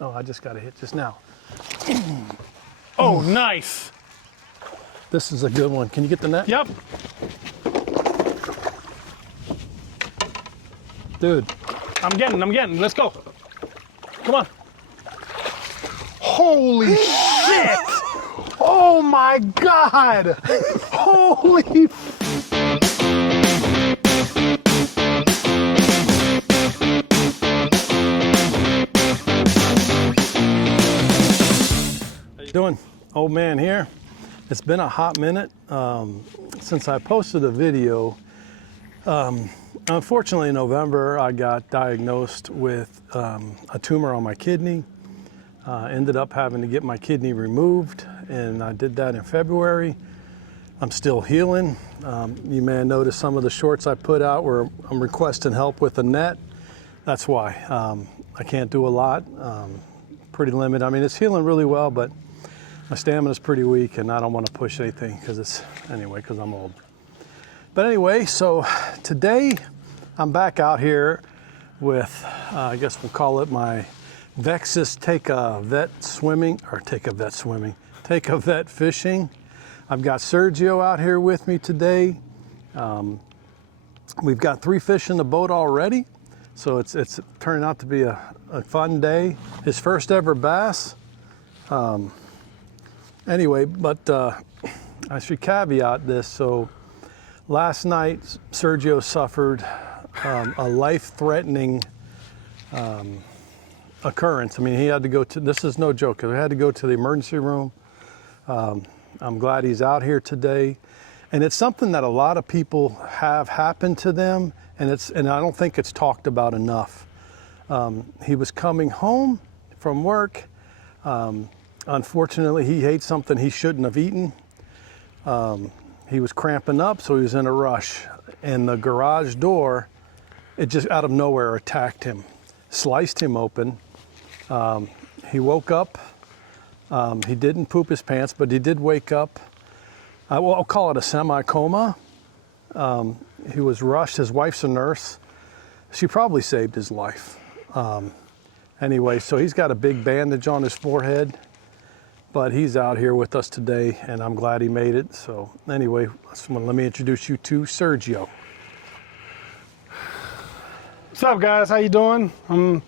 Oh, I just got a hit just now. Oh, nice. This is a good one. Can you get the net? Yep. Dude. I'm getting. Let's go. Come on. Holy shit! Oh my God! Holy. How you doing? Old man here. It's been a hot minute since I posted a video. Unfortunately, in November, I got diagnosed with a tumor on my kidney. Ended up having to get my kidney removed, and I did that in February. I'm still healing. You may have noticed some of the shorts I put out where I'm requesting help with a net. That's why. I can't do a lot. Pretty limited. I mean, it's healing really well, but my stamina's pretty weak, and I don't want to push anything because I'm old. But anyway, so today I'm back out here with, I guess we'll call it my Vexus take a vet fishing. I've got Sergio out here with me today. We've got 3 fish in the boat already, so it's turning out to be a fun day. His first ever bass. Anyway, but I should caveat this. So last night, Sergio suffered a life-threatening occurrence. I mean, he had to go to, this is no joke, he had to go to the emergency room. I'm glad he's out here today. And it's something that a lot of people have happened to them, and I don't think it's talked about enough. He was coming home from work. Unfortunately, he ate something he shouldn't have eaten. He was cramping up, so he was in a rush. And the garage door, it just out of nowhere attacked him, sliced him open. He woke up. He didn't poop his pants, but he did wake up. I'll call it a semi-coma. He was rushed. His wife's a nurse. She probably saved his life. Anyway, so he's got a big bandage on his forehead. But he's out here with us today, and I'm glad he made it. So anyway, let me introduce you to Sergio. What's up, guys? How you doing? I'm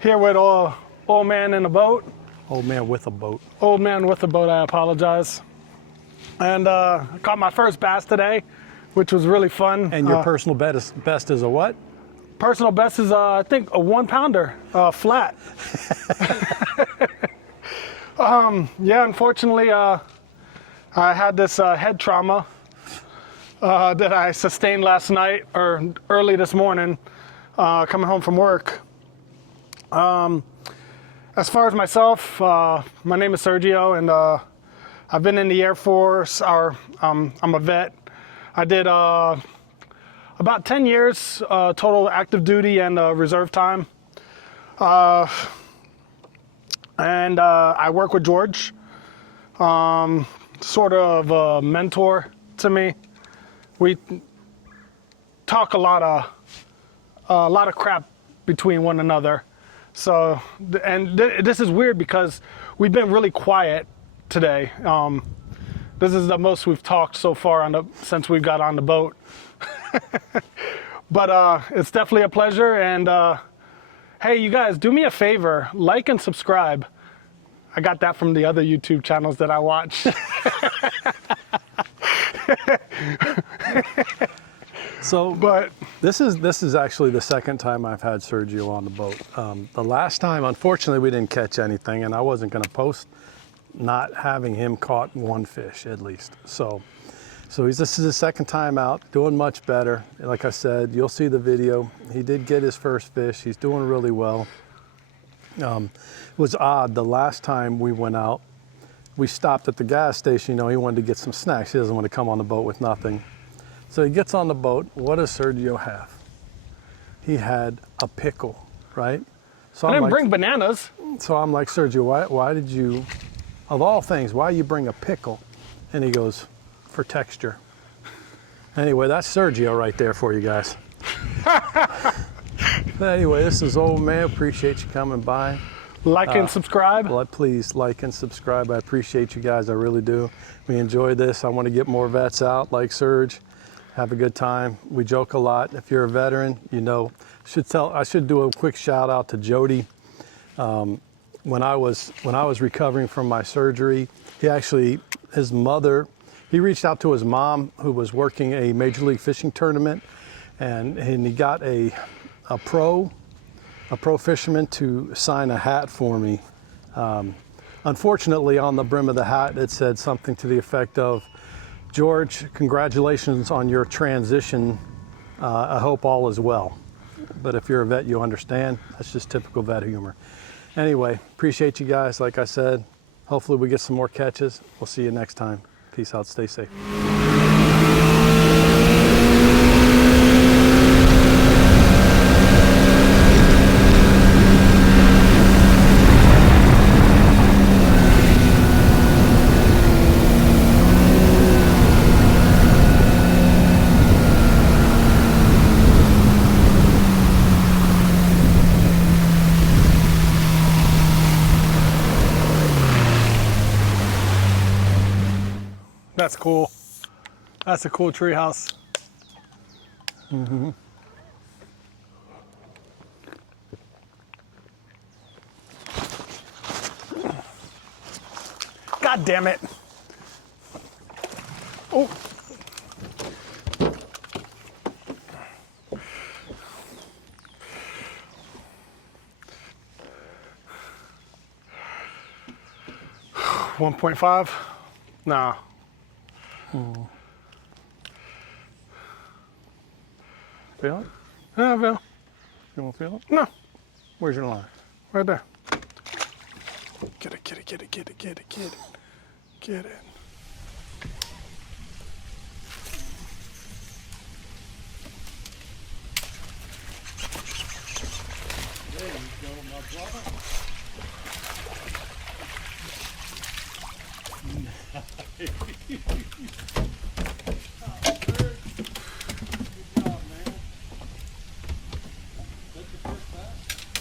here with old man in a boat. Old man with a boat. Old man with a boat, I apologize. And I caught my first bass today, which was really fun. And your personal best is a what? Personal best is, I think, a 1-pounder, flat. Yeah, unfortunately, I had this head trauma that I sustained last night or early this morning, coming home from work. As far as myself, my name is Sergio, and I've been in the Air Force. I'm a vet. I did about 10 years total active duty and reserve time. And I work with George, sort of a mentor to me. We talk a lot of crap between one another. So, and this is weird because we've been really quiet today. This is the most we've talked so far since we got on the boat. But it's definitely a pleasure. And hey, you guys, do me a favor, like and subscribe. I got that from the other YouTube channels that I watch. So, but this is actually the second time I've had Sergio on the boat. The last time, unfortunately, we didn't catch anything, and I wasn't going to post not having him caught one fish at least. So this is his second time out, doing much better. Like I said, you'll see the video. He did get his first fish. He's doing really well. It was odd. The last time we went out, we stopped at the gas station. You know, he wanted to get some snacks. He doesn't want to come on the boat with nothing. So he gets on the boat. What does Sergio have? He had a pickle, right? So I didn't bring bananas. So I'm like, Sergio, why did you, of all things, why you bring a pickle? And he goes, for texture. Anyway, that's Sergio right there for you guys. But anyway, this is old man. Appreciate you coming by. Like and subscribe. Please like and subscribe. I appreciate you guys. I really do. We enjoy this. I want to get more vets out like Serge. Have a good time. We joke a lot. If you're a veteran, you know, I should do a quick shout out to Jody. When I was recovering from my surgery, his mother, he reached out to his mom who was working a Major League Fishing tournament, and he got a pro fisherman to sign a hat for me. Unfortunately, on the brim of the hat, it said something to the effect of, "George, congratulations on your transition. I hope all is well." But if you're a vet, you understand. That's just typical vet humor. Anyway, appreciate you guys. Like I said, hopefully we get some more catches. We'll see you next time. Peace out. Stay safe. That's cool. That's a cool tree house. Mm-hmm. God damn it. Oh. $1.5? Nah. Feel it? Yeah, Bill. You want to feel it? No. Where's your line? Right there. Get it, get it, get it, get it, get it, get it. Get it. There you go, my brother.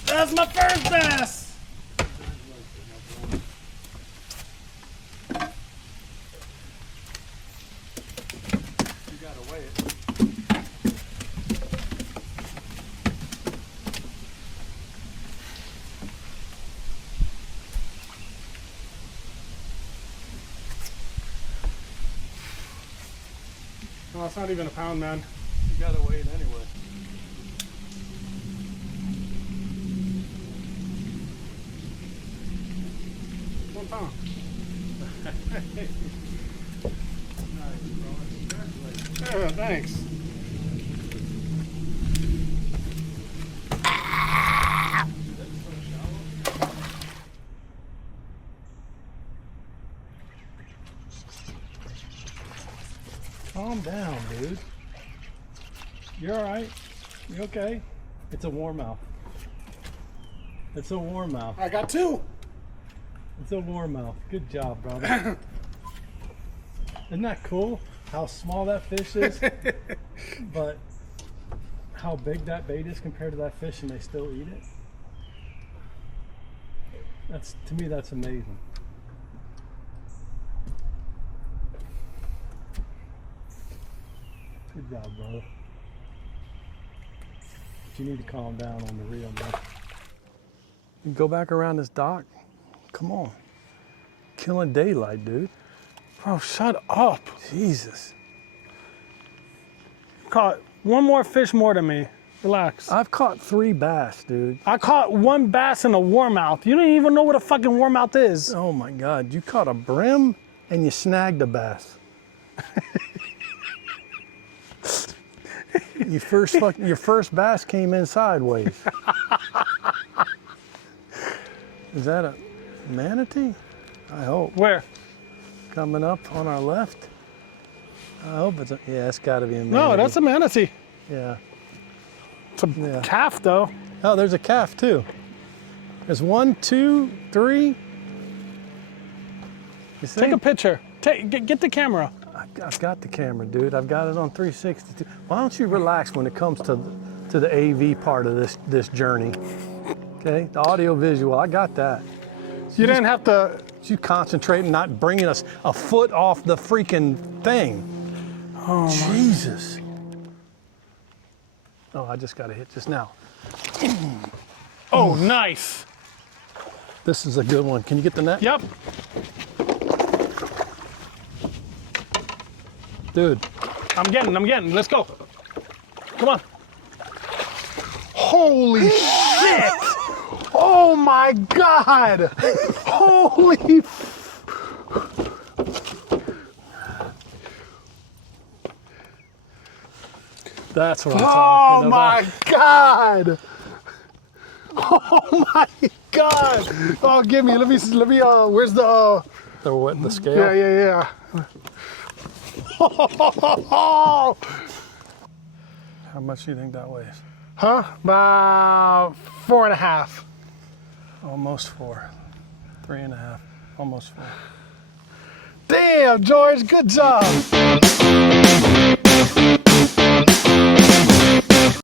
That's my first bass! You gotta weigh it. No, it's not even a pound, man. You gotta weigh it anyway. 1 pound. Yeah, thanks. Calm down, dude. You're all right. You okay? It's a warmouth. It's a warmouth. I got 2. It's a warmouth. Good job, brother. Isn't that cool? How small that fish is, but how big that bait is compared to that fish, and they still eat it. That's, to me, that's amazing. Good job, brother. But you need to calm down on the reel, man. You go back around this dock. Come on. Killing daylight, dude. Bro, shut up. Jesus. Caught 1 more fish more than me. Relax. I've caught 3 bass, dude. I caught 1 bass in a warmouth. You don't even know what a fucking warmouth is. Oh my God, you caught a brim and you snagged a bass. Your first bass came in sideways. Is that a manatee? I hope. Where? Coming up on our left. I hope it's yeah, it's gotta be a manatee. No, that's a manatee. Yeah. It's a calf though. Oh, there's a calf too. There's 1, 2, 3. You see? Take a picture. Get the camera. I've got the camera, dude. I've got it on 360. Why don't you relax when it comes to the AV part of this journey? Okay, the audio visual, I got that. You didn't have to. You concentrate and not bringing us a foot off the freaking thing. Oh, Jesus. Oh, I just got a hit just now. Oh, nice. This is a good one. Can you get the net? Yep. Dude. I'm getting. Let's go. Come on. Holy shit! Oh my God! Holy. That's what I'm Oh talking my about. God! Oh my God! Oh, give me. Let me. Where's the? They're wetting the scale. Yeah. How much do you think that weighs? Huh? About 4.5. Almost 4. 3.5. Almost 4. Damn, George, good job.